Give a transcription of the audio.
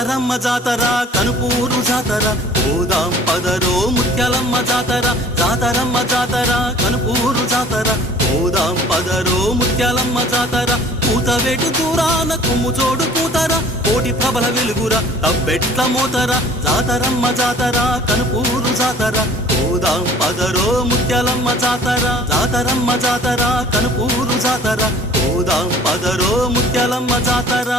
రమ్మ జాతర కనుపూరు జాతర పోదాం పదరో ముత్యాలమ్మ జాతర జాతరమ్మ జాతర కనుపూరు జాతర పోదాం పదరో ముత్యాలమ్మ జాతర కూతవేటు దూరాన కుమ్ము చోడు కూతర కోటి ప్రభల వెలుగుర తబ్బెట్ల మోతర జాతరమ్మ జాతర కనుపూరు జాతర పోదాం పదరో ముత్యాలమ్మ జాతర జాతరమ్మ జాతర కనుపూరు జాతర పోదాం పదరో ముత్యాలమ్మ జాతర